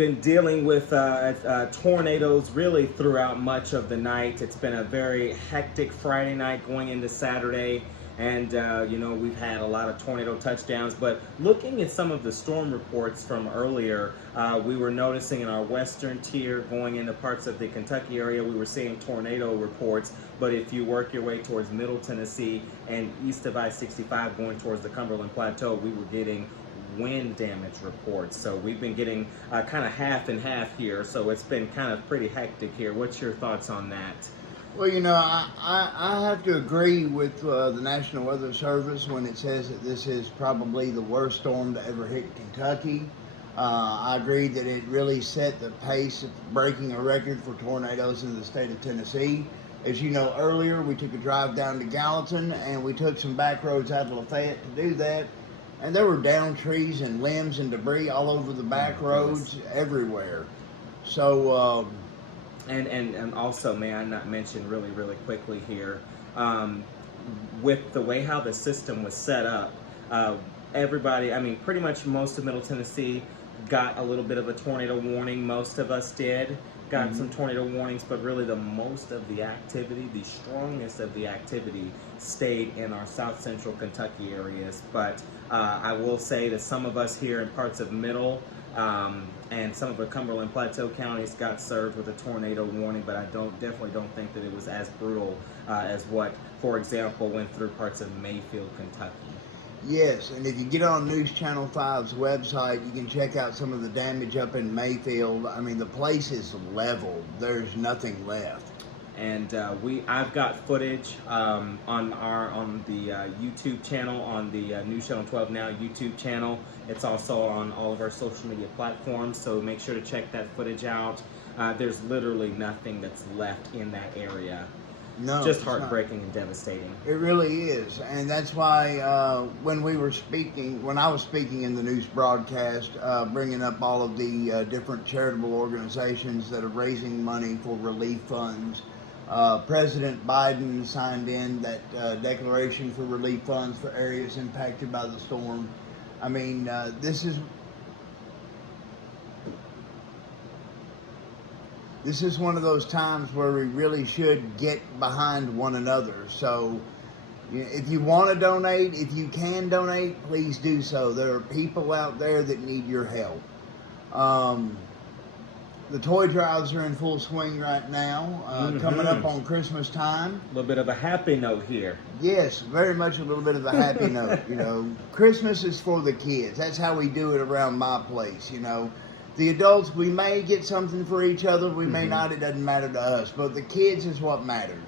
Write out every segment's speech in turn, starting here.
been dealing with tornadoes really throughout much of the night. It's been a very hectic Friday night going into Saturday. And, we've had a lot of tornado touchdowns. But looking at some of the storm reports from earlier, we were noticing in our western tier going into parts of the Kentucky area, we were seeing tornado reports. But if you work your way towards Middle Tennessee and east of I-65 going towards the Cumberland Plateau, we were getting wind damage reports. So we've been getting kind of half and half here. So it's been kind of pretty hectic here. What's your thoughts on that? Well, I have to agree with the National Weather Service when it says that this is probably the worst storm to ever hit Kentucky. I agree that it really set the pace of breaking a record for tornadoes in the state of Tennessee. As you know, earlier we took a drive down to Gallatin and we took some back roads out of Lafayette to do that. And there were downed trees and limbs and debris all over the back roads everywhere. So... And also, may I not mention really quickly here, with the way how the system was set up, everybody, pretty much most of Middle Tennessee got a little bit of a tornado warning. Most of us did, got some tornado warnings, but really the most of the activity, the strongest of the activity stayed in our south central Kentucky areas. But I will say that some of us here in parts of Middle, and some of the Cumberland Plateau counties got served with a tornado warning, but I definitely don't think that it was as brutal as what, for example, went through parts of Mayfield, Kentucky. Yes, and if you get on News Channel 5's website, you can check out some of the damage up in Mayfield. The place is leveled. There's nothing left. And I've got footage on the YouTube channel, on the News Channel 12 Now YouTube channel. It's also on all of our social media platforms, so make sure to check that footage out. There's literally nothing that's left in that area. No, just heartbreaking and devastating. It really is, and that's why when I was speaking in the news broadcast, bringing up all of the different charitable organizations that are raising money for relief funds, President Biden signed in that declaration for relief funds for areas impacted by the storm. This is one of those times where we really should get behind one another. So if you want to donate, if you can donate, please do so. There are people out there that need your help. The toy drives are in full swing right now, coming up on Christmas time. A little bit of a happy note here. Yes, very much a little bit of a happy note. Christmas is for the kids. That's how we do it around my place. The adults, we may get something for each other, we may not, it doesn't matter to us. But the kids is what matters.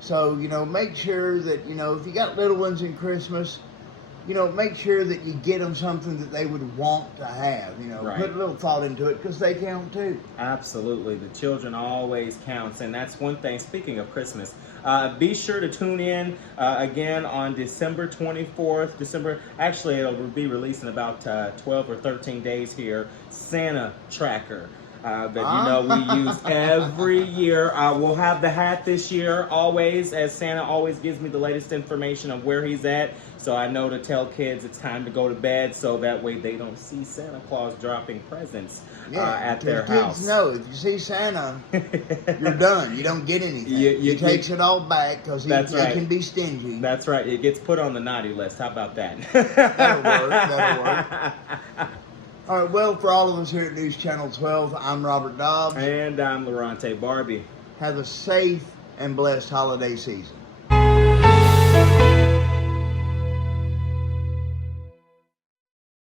So, make sure that, if you got little ones in Christmas, make sure that you get them something that they would want to have. Right. Put a little thought into it because they count too. Absolutely. The children always counts. And that's one thing. Speaking of Christmas, be sure to tune in again on December 24th. Actually, it'll be released in about 12 or 13 days here. Santa Tracker. That we use every year. We'll have the hat this year always, as Santa always gives me the latest information of where he's at, so I know to tell kids it's time to go to bed, so that way they don't see Santa Claus dropping presents at their house. Kids know if you see Santa, you're done. You don't get anything. He takes it all back because he can be stingy. That's right. It gets put on the naughty list. How about that? That'll work. All right, well, for all of us here at News Channel 12, I'm Robert Dobbs. And I'm Laronta Barbie. Have a safe and blessed holiday season.